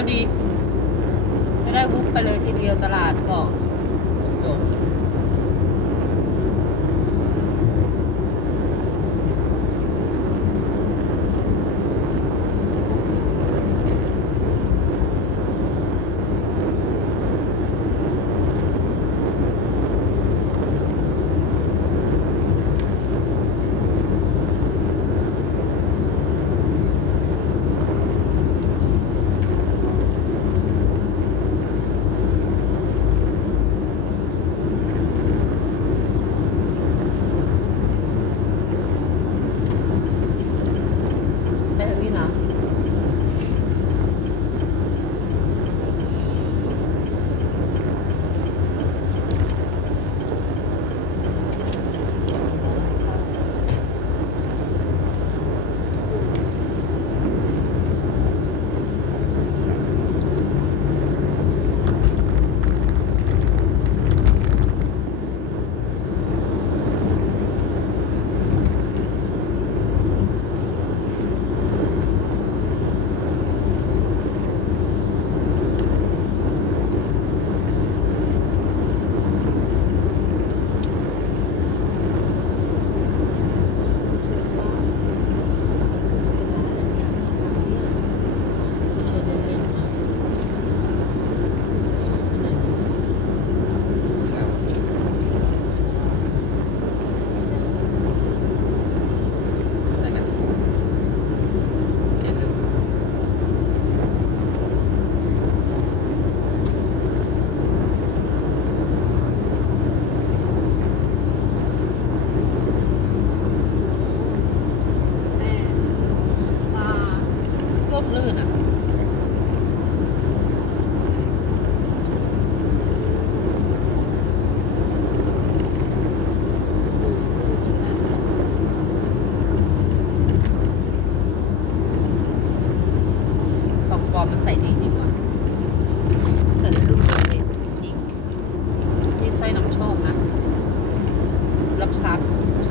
ก็ดี จะได้วุบไปเลยทีเดียวตลาดเกาะ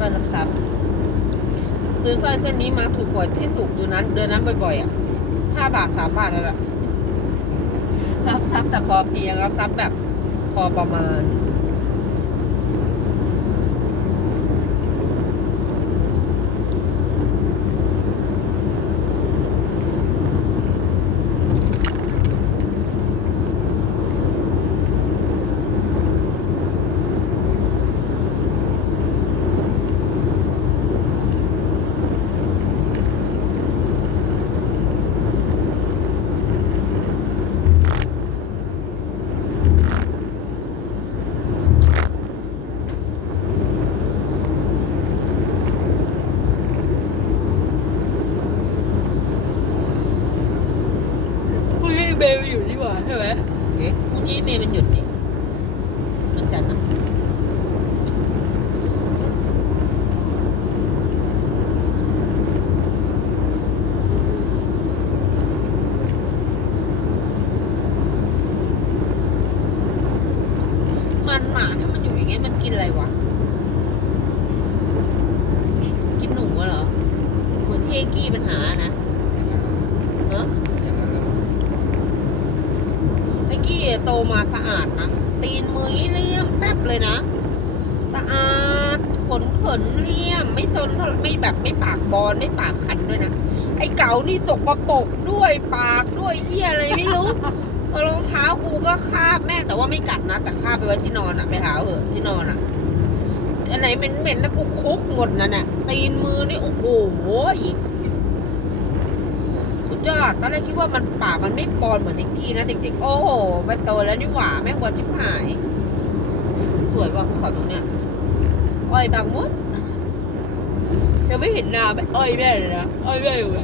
อยรับทรัพย์ซื้อสร้อยเส้นนี้มาถูกหวยที่ถูกดูนั้น เดือนนั้นบ่อยๆอะห้าบาทสามบาทนั่นแหละรับทรัพย์แต่พอเพียงรับทรัพย์แบบพอประมาณ พรุ่งนี้เบลอยู่ดีกว่าใช่ไหมพรุ่งนี้เมย์มันหยุดนี่มันจันทร์อะมันหมาถ้ามันอยู่อย่างเงี้ยมันกินอะไรวะ กินหนูอะเหรอ เหมือนที่เอกี้ปัญหานะเนอะ ไอ้กี้โตมาสะอาดนะ ตีนมือยี่เลี่ยมแป๊บเลยนะ สะอาด ขนเขินเลี่ยม ไม่ซนเท่าไม่แบบไม่ปากบอลไม่ปากคันด้วยนะ ไอ้เก๋านี่สกปรกด้วยปากด้วยเหี้ยอะไรไม่รู้รองเท้ากูก็คาบแม่แต่ว่าไม่กัดนะแต่คาบไปไว้ที่นอนอะไปหาเหอะที่นอนอะอันไหนเหม็นๆนะกูคุกหมดนั่นน่ะตีนมือนี่โอ้โหสุดยอดตอนแรกคิดว่ามันปากมันไม่ปอนเหมือนไอ้กี้นะเด็กๆโอ้โหไปโตแล้วนี่หว่าแม่งวัวชิบหาย สวยกว่าภูเขาตรงเนี้ยอ้อยบางมด ยังไม่เห็นหน้าไม่อ้อยแม่เลยนะอ้อยแม่อยู่ไหน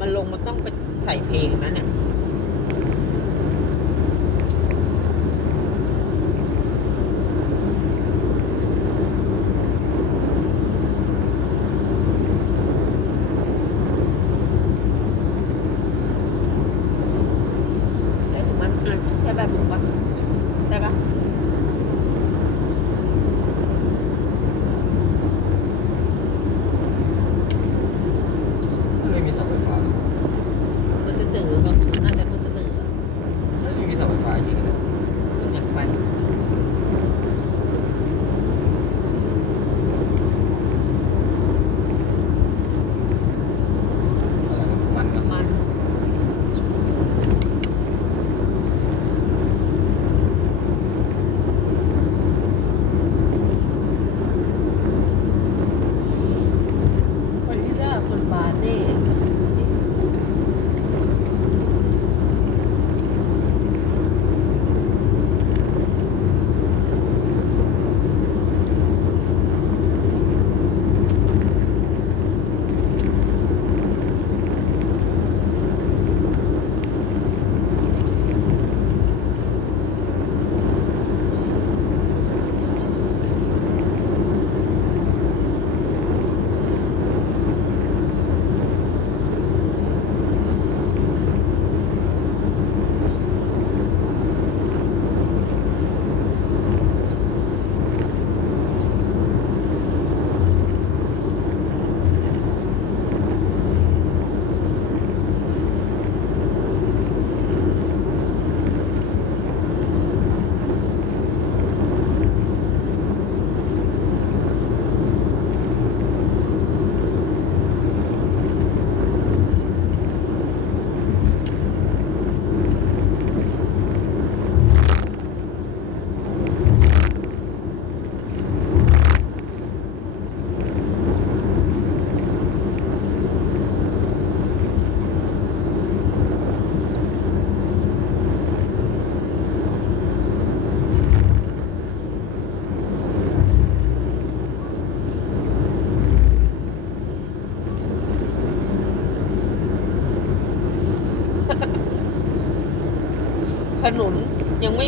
มันลงมันต้องไปใส่เพลงนะเนี่ย 그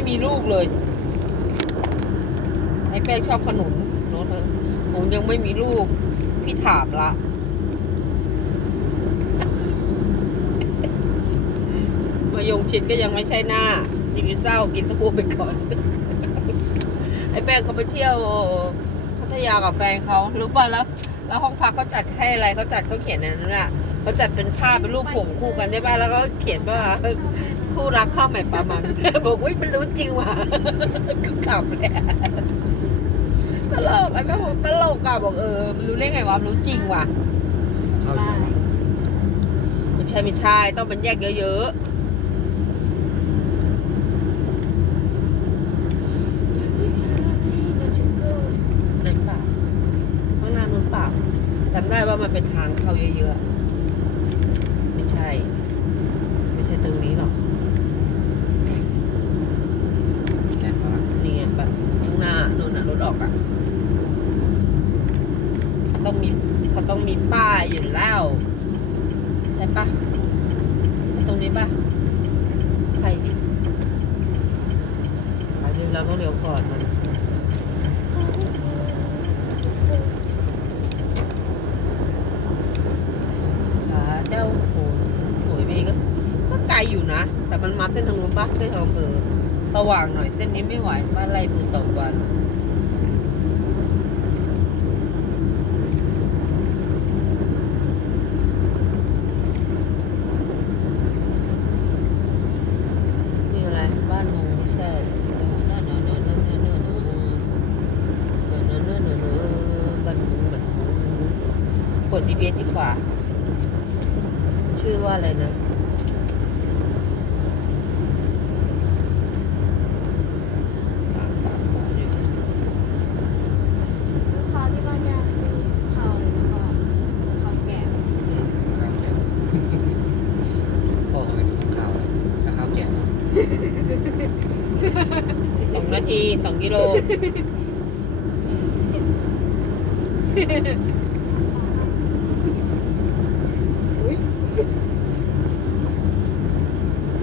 ไม่มีลูกเลย ไอ้แป้งชอบขนุนโน้ตเลยผมยังไม่มีลูก พี่ถามละมายงชิดก็ยังไม่ใช่หน้าชีวิเศร้ากินสบู่ไปก่อน ไอ้แป้งเขาไปเที่ยวพัทยากับแฟนเขารู้ป่ะแล้ว แล้วห้องพักเขาจัดให้อะไรเขาจัดเขาเขียนนนั้นน่ะเขาจัดเป็นภาพเป็นรูปผมคู่กันใช่ป่ะแล้วก็เขียนว่า คู่รักข้าวใหม่ปลามันบอกว่ามันรู้จริงว่ะก็ขำเลยอะตลกไอ้แม่บอกตลกอะบอกเออมันรู้ได้ไงวะมันรู้จริงว่ะเข้าอยู่นะไม่ใช่ไม่ใช่ต้องเป็นแยกเยอะๆนั่นเปล่าข้างหน้านู้นเปล่าจำได้ว่ามันเป็นทางเข้าเยอะๆ ไม่ใช่ ไม่ใช่ตรงนี้หรอก แน่นมาก นี่ไงแบบข้างหน้านู่นน่ะรถ ออกอะ ต้องมีเขาต้องมีป้ายอยู่แล้ว ใช่ปะใช่ตรงนี้ปะใช่ดิไปเร็วเราต้องเร็วก่อนมันผาเจ้าโขนโหยเมก็ก็ไกลอยู่นะ แต่มันมาเส้นทางนู้นปะเส้นทางอำเภอสว่างหน่อยเส้นนี้ไม่ไหวบ้านไรปูตกวันอะไร บ้านมูไม่ ใช่บ้านบ้านมูบ้านมูบ้านมูเปิด GPS ดีกว่าชื่อว่าอะไรนะ ตามตามตามอยู่กัน ข้าวที่บ้านยากคือข้าวเลยนะพ่อข้าวแกง อืมข้าวแกะพ่อเขาไปดูข้าวแล้วข้าวแกะ สอง นาทีสองกิโล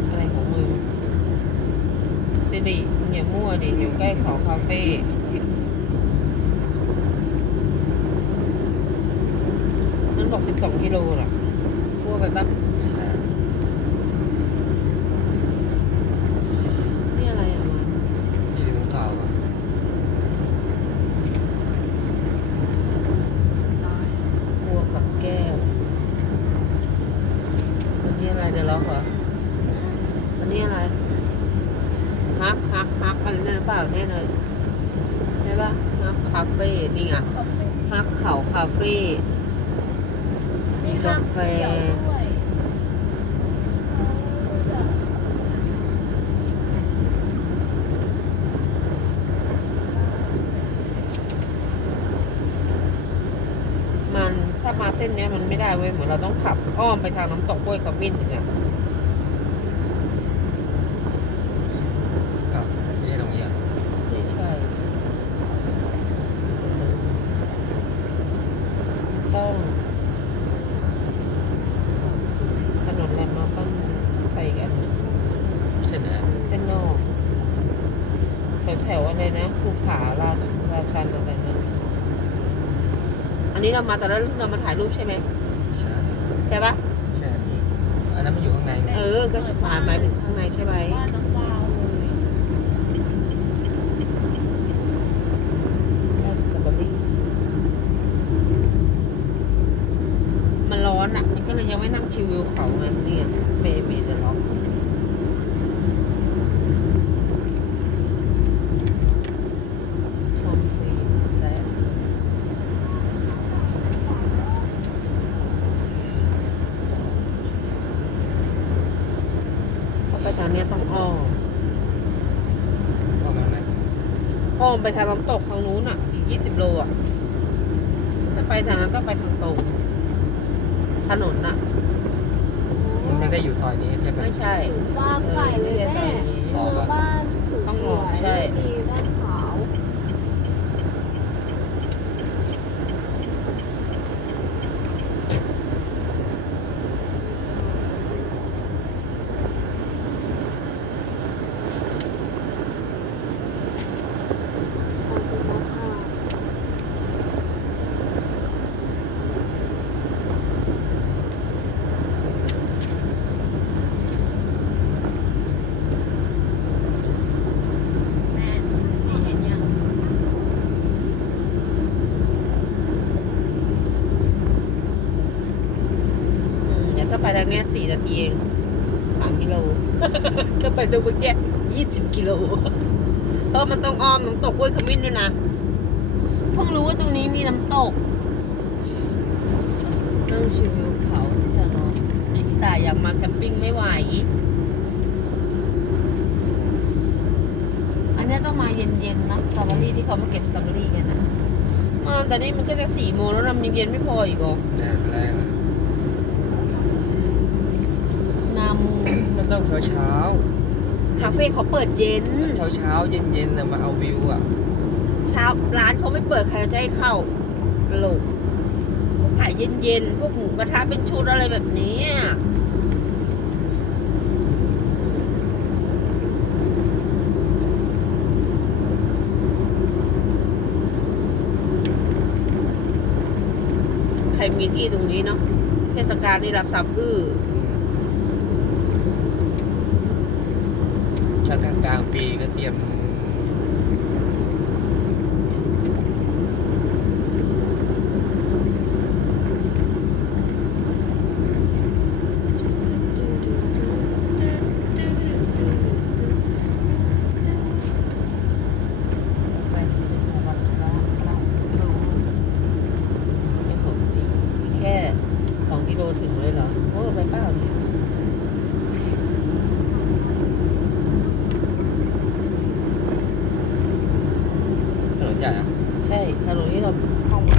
อะไรของมึงสิริมึงอย่ามั่วดิอยู่ใกล้เขาคาเฟ่มันบอกสิบสองกิโลน่ะมั่วไปปะ ไม่ใช่ นี่อะไรอะมัน นี่ดูข้าวป่ะ ตาย บัวกับแก้ววันนี้อะไรเดี๋ยวล็อกเหรอ ไนนี้อะไรฮักฮักฮักอะไรนั่นหรือเปล่าแน่เลยใช่ปะฮักคาเฟ่นี่ไง คาเฟ่ ฮัก เขาคาเฟ่มีกาแฟเขียวด้วยเอาแบบมันถ้ามาเส้นเนี้ยมันไม่ได้เว้ย เหมือนเราต้องขับอ้อมไปทางน้ำตกห้วยขมิ้นถึงอะครับไม่ใช่ตรงนี้อะ ไม่ใช่ ต้องถนนแลนด์มาร์คต้องไปอีกอันหนึง เส้นไหนอะ เส้นนอกแถวแถวๆอะไรนะภูผาราชราชันอะไรนั่นอันนี้เรา มาตอนนั้นเรามาถ่ายรูปใช่ไหมใช่ใช่ปะใช่อันนี้อันนั้นมันอยู่ข้างในไหมเออ ก็ถ่ายหมายถึงข้างในใช่ไหมบ้านน้องวาวเลยได้สตรอเบอรี่มันร้อนอะ มันก็เลยยังไม่นั่งชิววิวเขาไงเนี่ยเฟย์เมดเดอร์ล็อกชมฟรีและ เข้าไปทางเนี้ยต้องอ้อมออกมาข้างในอ้อมไปทางน้ำตกทางนู้นอะ อีกยี่สิบโลอะจะไปทางนั้นต้องไปทางตรงถนนอะ มันไม่ได้อยู่ซอยนี้ใช่ไหมไม่ใช่อยู่ฟาร์มไก่เลยแม่ออกเนื้ออะบ้านสวยต้องออกใช่ มีบ้านขาว แม่พี่เห็นยัง อืมเดี๋ยวถ้าไปทางเนี้ยสี่นาทีเองสามกิโลถ้าไปตรงเมื่อกี้ยี่สิบกิโลเพราะมันต้องอ้อมน้ำตกห้วยขมิ้นด้วยนะ เพิ่งรู้ว่าตรงนี้มีน้ำตกนั่งชิววิวเขาที่จะนอนแต่อีตายอยากมาแคมปิ้งไม่ไหว อันเนี้ยต้องมาเย็นๆนะสตรอเบอรี่ที่เขามาเก็บสตรอเบอรี่กันนะมาแต่นี่มันก็จะสี่โมงแล้วนะมันยังเย็นไม่พออีกเหรอแดดแรงอะ นามู มัน ต้องเช้าเช้าคาเฟ่เขาเปิดเย็น เช้าเช้าๆเย็นเย็นๆน่ะมาเอาวิวอะ เช้าร้านเขาไม่เปิดใครจะให้เข้าโลกเขาขายเย็นๆพวกหมูกระทะเป็นชุดอะไรแบบนี้อะใครมีที่ตรงนี้เนาะเทศกาลนี่รับสับอื้อ ชักกลางๆปีก็เตรียม ไปสติมาวันละละโลไม่หกปีอีกแค่สองกิโลถึงเลยเหรอโอ้ไปเปล่าเนี่ย ถนนใหญ่อะ ใช่ถนนที่เราเข้ามา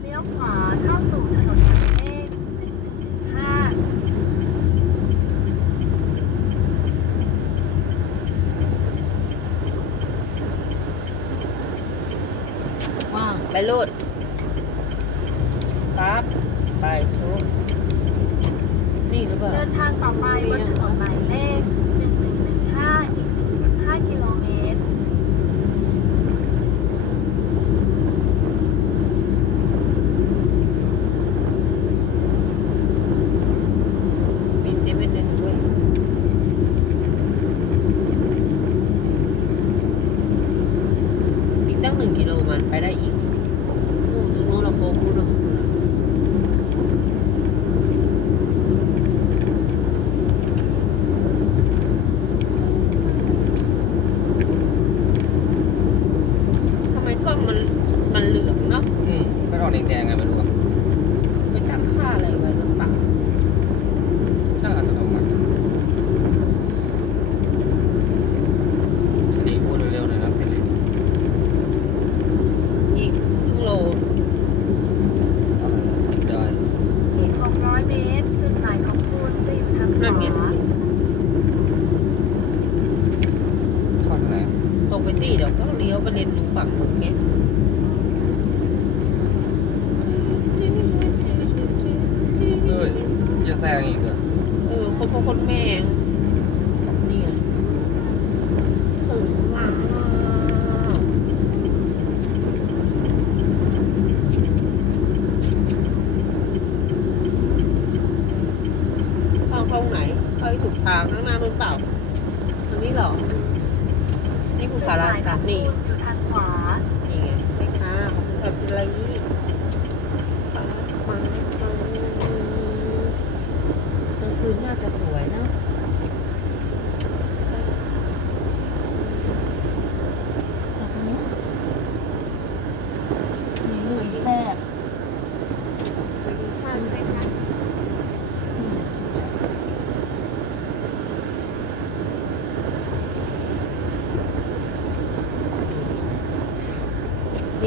เลี้ ยวขวาเข้าสู่ถนนหมายเลข1115ว่างไปโลดปั๊บ ไปชุบนี่หรือเปล่า เดินทางต่อไปบนถนนหมายเลข 1115 อีก 1.5 กิโลเมตร มีเซเว่นด้วยนะเว้ยอีกตั้งหนึ่ง กิโ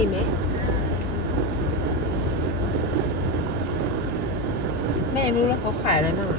ีไหมแม่ไม่รู้แล้วเขาขายอะไรบ้าง